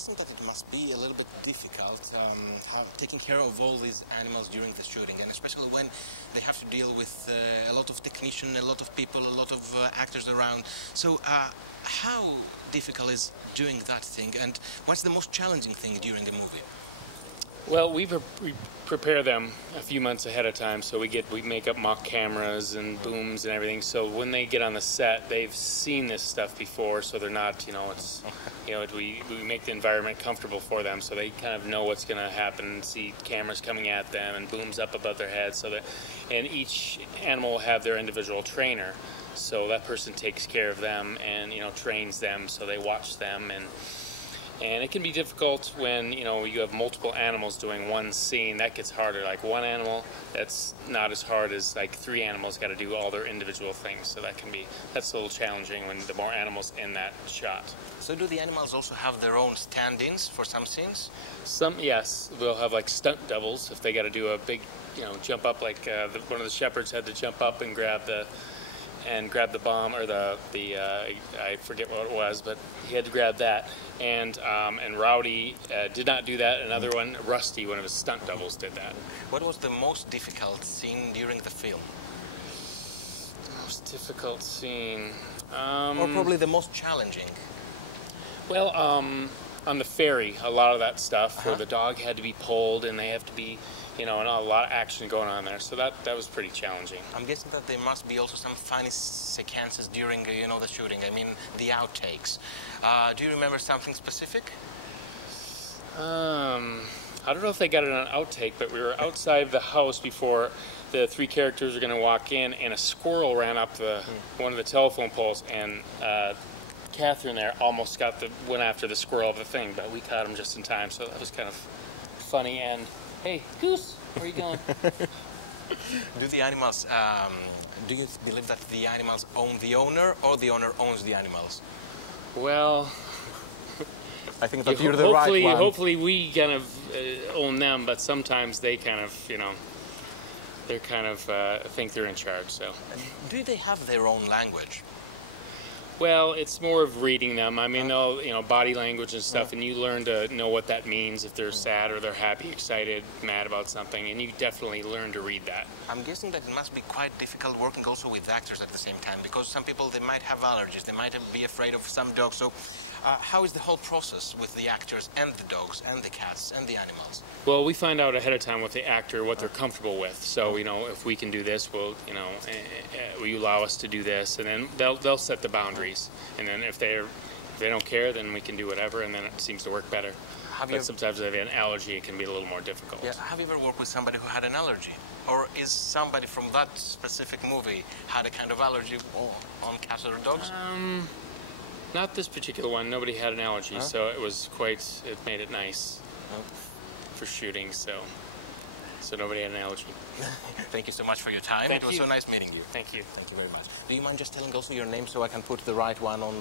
guessing that it must be a little bit difficult taking care of all these animals during the shooting, and especially when they have to deal with a lot of technicians, a lot of people, a lot of actors around. So how difficult is doing that thing, and what's the most challenging thing during a movie? Well, we prepare them a few months ahead of time, so we make up mock cameras and booms and everything. So when they get on the set, they've seen this stuff before, so they're not, we make the environment comfortable for them, so they kind of know what's going to happen. See cameras coming at them and booms up above their heads, and each animal will have their individual trainer, so that person takes care of them and trains them, so they watch them. And it can be difficult when, you have multiple animals doing one scene. That gets harder. Like one animal, that's not as hard as like three animals got to do all their individual things. So that's a little challenging when the more animals in that shot. So do the animals also have their own stand-ins for some scenes? Some, yes. We'll have like stunt doubles if they got to do a big, jump up, like one of the shepherds had to jump up and grab the bomb, or I forget what it was, but he had to grab that. And Rowdy did not do that. Another one, Rusty, one of his stunt doubles, did that. What was the most difficult scene during the film? The most difficult scene? Or probably the most challenging? Well, on the ferry, a lot of that stuff where the dog had to be pulled and they have to be, and a lot of action going on there. So that was pretty challenging. I'm guessing that there must be also some funny sequences during, the shooting. I mean, the outtakes. Do you remember something specific? I don't know if they got it on outtake, but we were outside the house before the three characters were going to walk in, and a squirrel ran up one of the telephone poles, and Catherine there almost went after the squirrel of the thing, but we caught him just in time, so that was kind of funny. And hey, Goose, where are you going? Do the animals, do you believe that the animals own the owner, or the owner owns the animals? Well, I think that you're the right one. Hopefully we kind of own them, but sometimes they kind of, they kind of think they're in charge, so. Do they have their own language? Well, it's more of reading them. I mean, they'll, body language and stuff, and you learn to know what that means, if they're sad or they're happy, excited, mad about something, and you definitely learn to read that. I'm guessing that it must be quite difficult working also with actors at the same time, because some people, they might have allergies, they might be afraid of some dogs. So how is the whole process with the actors and the dogs and the cats and the animals? Well, we find out ahead of time with the actor what they're comfortable with. So, if we can do this, will you allow us to do this? And then they'll set the boundaries. And then if they don't care, then we can do whatever, and then it seems to work better. But sometimes if they have an allergy, it can be a little more difficult. Yeah. Have you ever worked with somebody who had an allergy? Or is somebody from that specific movie had a kind of allergy on cats or dogs? Not this particular one. Nobody had an allergy, so it made it nice for shooting, so nobody had an allergy. Thank you so much for your time. Thank it was you. so nice meeting you. Thank you. Thank you very much. Do you mind just telling also your name so I can put the right one on?